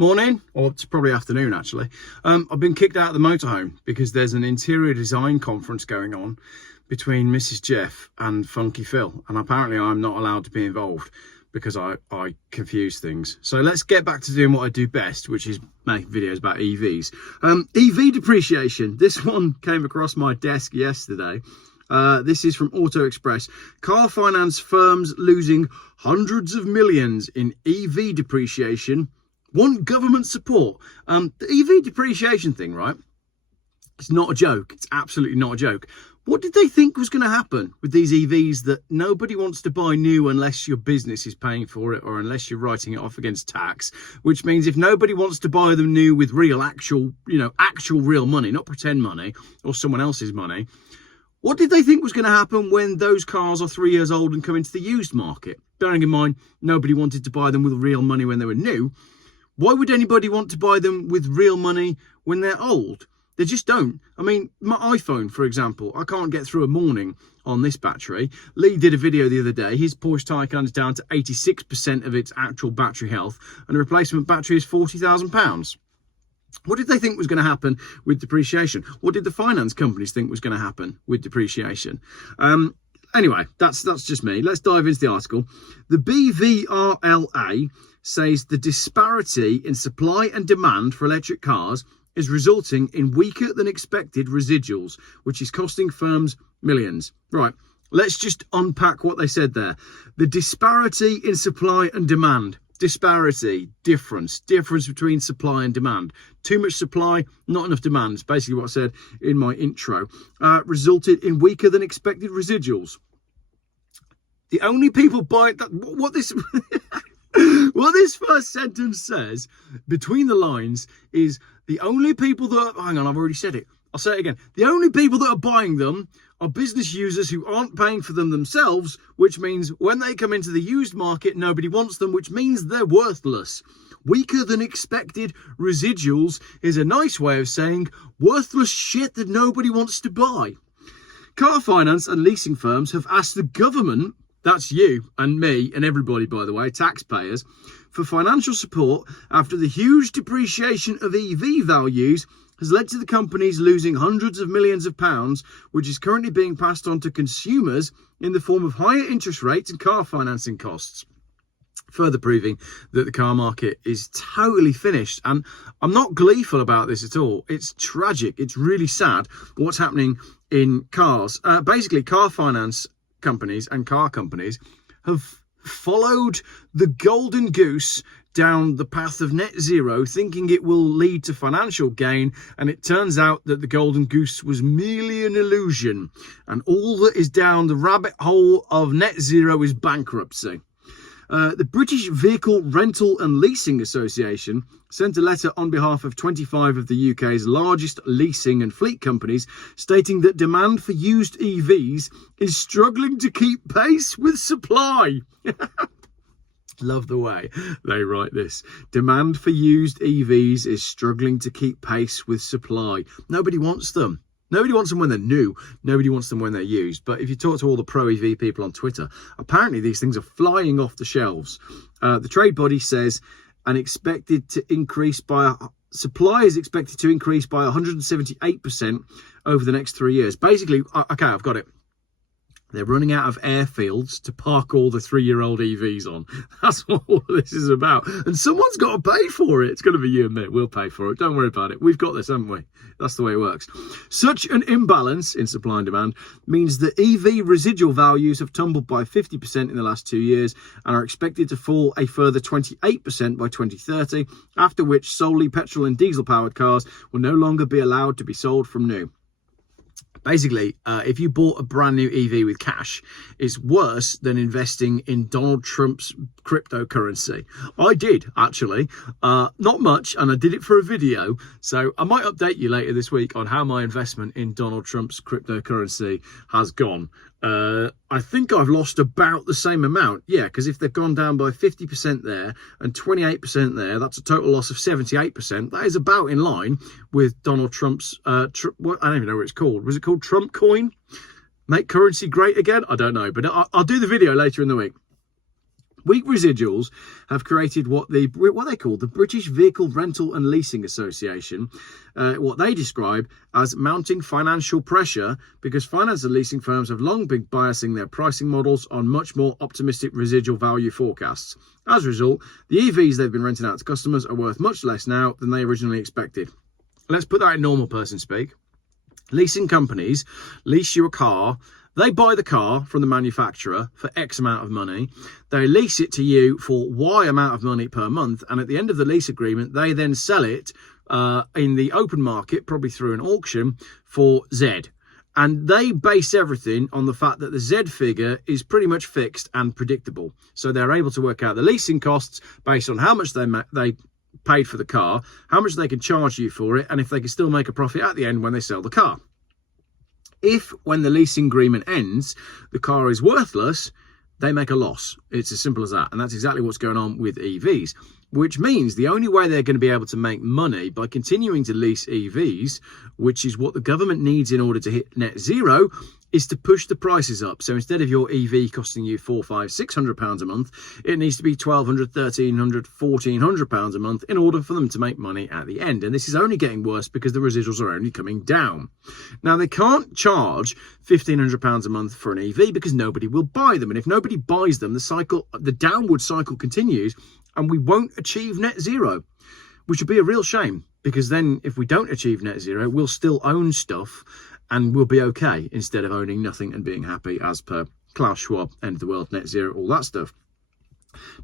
Morning, or it's probably afternoon actually. I've been kicked out of the motorhome because there's an interior design conference going on between Mrs. Jeff and Funky Phil, and apparently I'm not allowed to be involved because I confuse things. So let's get back to doing what I do best, which is make videos about EVs. EV depreciation. This one came across my desk yesterday. This is from Auto Express. Car finance firms losing hundreds of millions in EV depreciation want government support. The EV depreciation thing, right? It's not a joke. It's absolutely not a joke. What did they think was going to happen with these EVs that nobody wants to buy new unless your business is paying for it or unless you're writing it off against tax? Which means if nobody wants to buy them new with real, actual real money, not pretend money or someone else's money, what did they think was going to happen when those cars are 3 years old and come into the used market? Bearing in mind, nobody wanted to buy them with real money when they were new. Why would anybody want to buy them with real money when they're old? They just don't. I mean, my iPhone, for example, I can't get through a morning on this battery. Lee did a video the other day. His Porsche Taycan's down to 86% of its actual battery health, and a replacement battery is £40,000. What did they think was going to happen with depreciation? What did the finance companies think was going to happen with depreciation? Anyway, that's just me. Let's dive into the article. The BVRLA says the disparity in supply and demand for electric cars is resulting in weaker than expected residuals, which is costing firms millions. Right, let's just unpack what they said there. The disparity in supply and demand. Disparity, difference between supply and demand. Too much supply, not enough demand. It's basically what I said in my intro. Resulted in weaker than expected residuals. The only people buy that. What this what this first sentence says between the lines is the only people that. Hang on, I've already said it. I'll say it again. The only people that are buying them are business users who aren't paying for them themselves, which means when they come into the used market, nobody wants them, which means they're worthless. Weaker than expected residuals is a nice way of saying worthless shit that nobody wants to buy. Car finance and leasing firms have asked the government, that's you and me and everybody, by the way, taxpayers, for financial support after the huge depreciation of EV values has led to the companies losing hundreds of millions of pounds, which is currently being passed on to consumers in the form of higher interest rates and car financing costs. Further proving that the car market is totally finished. And I'm not gleeful about this at all. It's tragic. It's really sad what's happening in cars. Basically, car finance companies and car companies have followed the golden goose down the path of net zero, thinking it will lead to financial gain, and it turns out that the golden goose was merely an illusion, and all that is down the rabbit hole of net zero is bankruptcy. The British Vehicle Rental and Leasing Association sent a letter on behalf of 25 of the UK's largest leasing and fleet companies, stating that demand for used EVs is struggling to keep pace with supply. Love the way they write this. Demand for used EVs is struggling to keep pace with supply. Nobody wants them. Nobody wants them when they're new. Nobody wants them when they're used. But if you talk to all the pro-EV people on Twitter, apparently these things are flying off the shelves. The trade body says supply is expected to increase by 178% over the next 3 years. Basically, okay, I've got it. They're running out of airfields to park all the 3-year-old EVs on. That's what all this is about. And someone's got to pay for it. It's going to be you and me. We'll pay for it. Don't worry about it. We've got this, haven't we? That's the way it works. Such an imbalance in supply and demand means that EV residual values have tumbled by 50% in the last 2 years and are expected to fall a further 28% by 2030, after which solely petrol and diesel-powered cars will no longer be allowed to be sold from new. Basically, if you bought a brand new EV with cash, it's worse than investing in Donald Trump's cryptocurrency. I did, actually. Not much, and I did it for a video. So I might update you later this week on how my investment in Donald Trump's cryptocurrency has gone. I think I've lost about the same amount. Yeah, because if they've gone down by 50% there and 28% there, that's a total loss of 78%. That is about in line with Donald Trump's, I don't even know what it's called. Was it called Trump coin? Make currency great again? I don't know, but I'll do the video later in the week. Weak residuals have created what they call the British Vehicle Rental and Leasing Association, what they describe as mounting financial pressure, because finance and leasing firms have long been biasing their pricing models on much more optimistic residual value forecasts. As a result, the EVs they've been renting out to customers are worth much less now than they originally expected. Let's put that in normal person speak. Leasing companies lease you a car. They buy the car from the manufacturer for X amount of money. They lease it to you for Y amount of money per month. And at the end of the lease agreement, they then sell it in the open market, probably through an auction, for Z. And they base everything on the fact that the Z figure is pretty much fixed and predictable. So they're able to work out the leasing costs based on how much they paid for the car, how much they can charge you for it, and if they can still make a profit at the end when they sell the car. If, when the leasing agreement ends, the car is worthless, they make a loss. It's as simple as that. And that's exactly what's going on with EVs, which means the only way they're going to be able to make money by continuing to lease EVs, which is what the government needs in order to hit net zero, is to push the prices up. So instead of your EV costing you £400, £500, £600 a month, it needs to be £1,200, £1,300, £1,400 a month in order for them to make money at the end. And this is only getting worse because the residuals are only coming down. Now, they can't charge £1,500 a month for an EV because nobody will buy them. And if nobody buys them, the downward cycle continues and we won't achieve net zero, which would be a real shame, because then if we don't achieve net zero, we'll still own stuff and we'll be okay instead of owning nothing and being happy, as per Klaus Schwab, end of the world, net zero, all that stuff.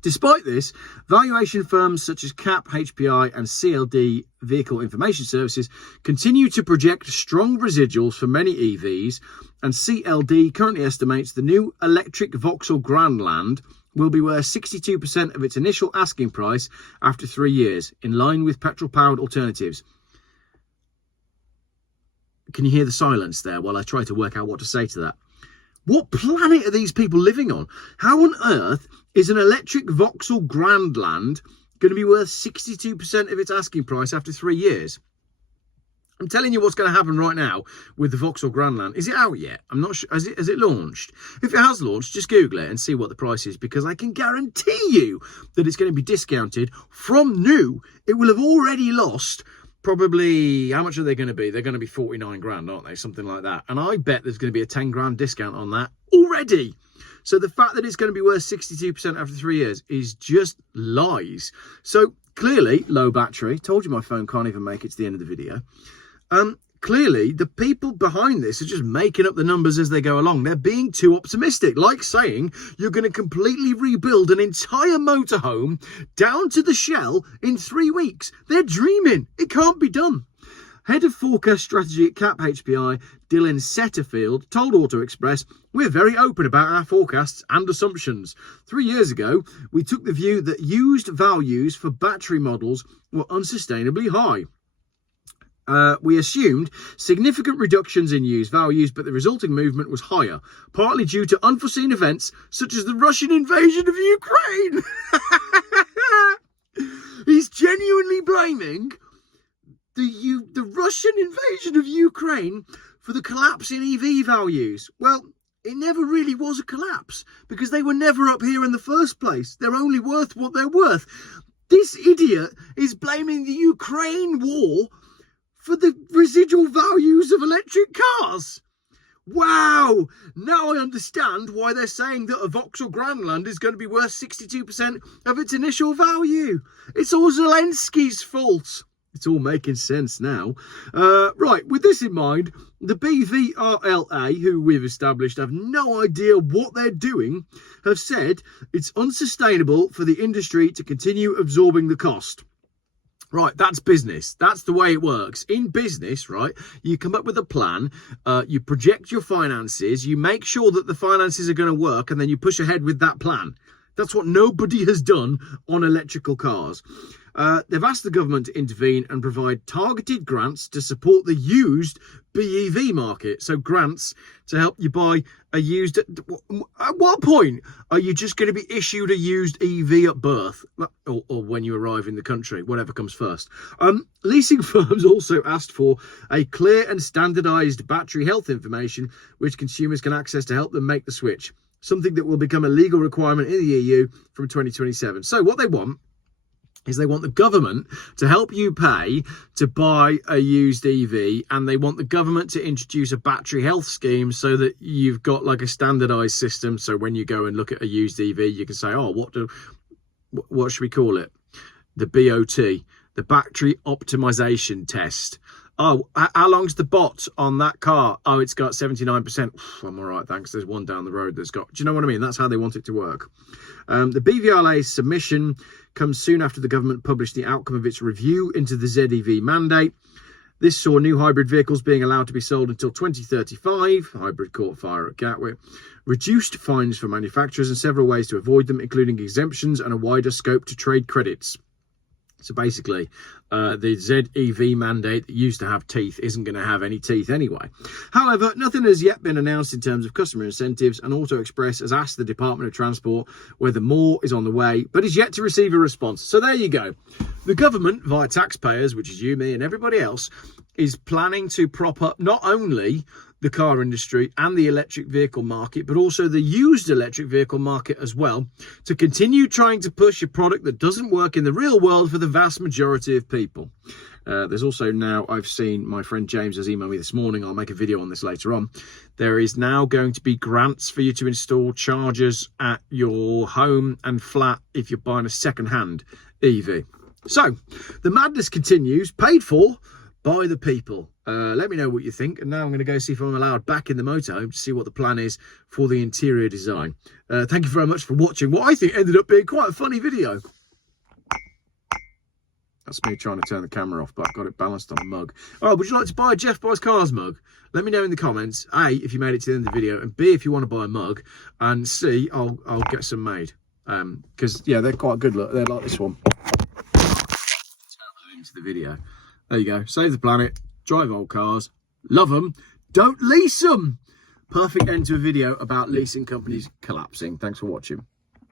Despite this, valuation firms such as CAP, HPI and CLD Vehicle Information Services continue to project strong residuals for many EVs, and CLD currently estimates the new electric Vauxhall Grandland will be worth 62% of its initial asking price after 3 years, in line with petrol-powered alternatives. Can you hear the silence there while I try to work out what to say to that? What planet are these people living on? How on earth is an electric Vauxhall Grandland going to be worth 62% of its asking price after 3 years? I'm telling you what's going to happen right now with the Vauxhall Grandland. Is it out yet? I'm not sure. Has it launched? If it has launched, just Google it and see what the price is, because I can guarantee you that it's going to be discounted from new. It will have already lost probably, how much are they going to be? They're going to be 49 grand, aren't they? Something like that. And I bet there's going to be a 10 grand discount on that already. So the fact that it's going to be worth 62% after 3 years is just lies. So clearly, low battery. Told you my phone can't even make it to the end of the video. Clearly, the people behind this are just making up the numbers as they go along. They're being too optimistic, like saying you're going to completely rebuild an entire motorhome down to the shell in 3 weeks. They're dreaming. It can't be done. Head of Forecast Strategy at CAP HPI, Dylan Setterfield, told Auto Express, "We're very open about our forecasts and assumptions. 3 years ago, we took the view that used values for battery models were unsustainably high. We assumed significant reductions in used values, but the resulting movement was higher, partly due to unforeseen events such as the Russian invasion of Ukraine." He's genuinely blaming the Russian invasion of Ukraine for the collapse in EV values. Well, it never really was a collapse, because they were never up here in the first place. They're only worth what they're worth. This idiot is blaming the Ukraine war for the residual values of electric cars. Wow! Now I understand why they're saying that a Vauxhall Grandland is going to be worth 62% of its initial value. It's all Zelensky's fault. It's all making sense now. Right, with this in mind, the BVRLA, who we've established have no idea what they're doing, have said it's unsustainable for the industry to continue absorbing the cost. Right, that's business. That's the way it works. In business, right, you come up with a plan, you project your finances, you make sure that the finances are going to work, and then you push ahead with that plan. That's what nobody has done on electrical cars. They've asked the government to intervene and provide targeted grants to support the used BEV market. So grants to help you buy a used... At what point are you just going to be issued a used EV at birth? Or when you arrive in the country, whatever comes first. Leasing firms also asked for a clear and standardised battery health information which consumers can access to help them make the switch. something that will become a legal requirement in the EU from 2027. So what they want is they want the government to help you pay to buy a used EV, and they want the government to introduce a battery health scheme so that you've got like a standardized system. So when you go and look at a used EV, you can say, oh, what should we call it? The BOT, the battery optimization test. Oh, how long's the bot on that car? Oh, it's got 79%. I'm all right, thanks. There's one down the road that's got... Do you know what I mean? That's how they want it to work. The BVLA submission comes soon after the government published the outcome of its review into the ZEV mandate. This saw new hybrid vehicles being allowed to be sold until 2035. Hybrid caught fire at Gatwick. Reduced fines for manufacturers and several ways to avoid them, including exemptions and a wider scope to trade credits. So basically, the ZEV mandate that used to have teeth isn't going to have any teeth anyway. However, nothing has yet been announced in terms of customer incentives, and Auto Express has asked the Department of Transport whether more is on the way, but is yet to receive a response. So there you go. The government, via taxpayers, which is you, me, and everybody else, is planning to prop up not only the car industry and the electric vehicle market, but also the used electric vehicle market as well, to continue trying to push a product that doesn't work in the real world for the vast majority of people. There's also now, I've seen my friend James has emailed me this morning, I'll make a video on this later on, there is now going to be grants for you to install chargers at your home and flat if you're buying a second-hand EV. So, the madness continues, paid for by the people. Let me know what you think. And now I'm going to go see if I'm allowed back in the motorhome to see what the plan is for the interior design. Thank you very much for watching what I think ended up being quite a funny video. That's me trying to turn the camera off, but I've got it balanced on a mug. Oh, would you like to buy a Jeff Buys Cars mug? Let me know in the comments, A, if you made it to the end of the video, and B, if you want to buy a mug, and C, I'll get some made. Because, yeah, they're quite good. Look, they're like this one. Into the video. There you go. Save the planet. Drive old cars. Love them. Don't lease them. Perfect end to a video about leasing companies collapsing. Thanks for watching.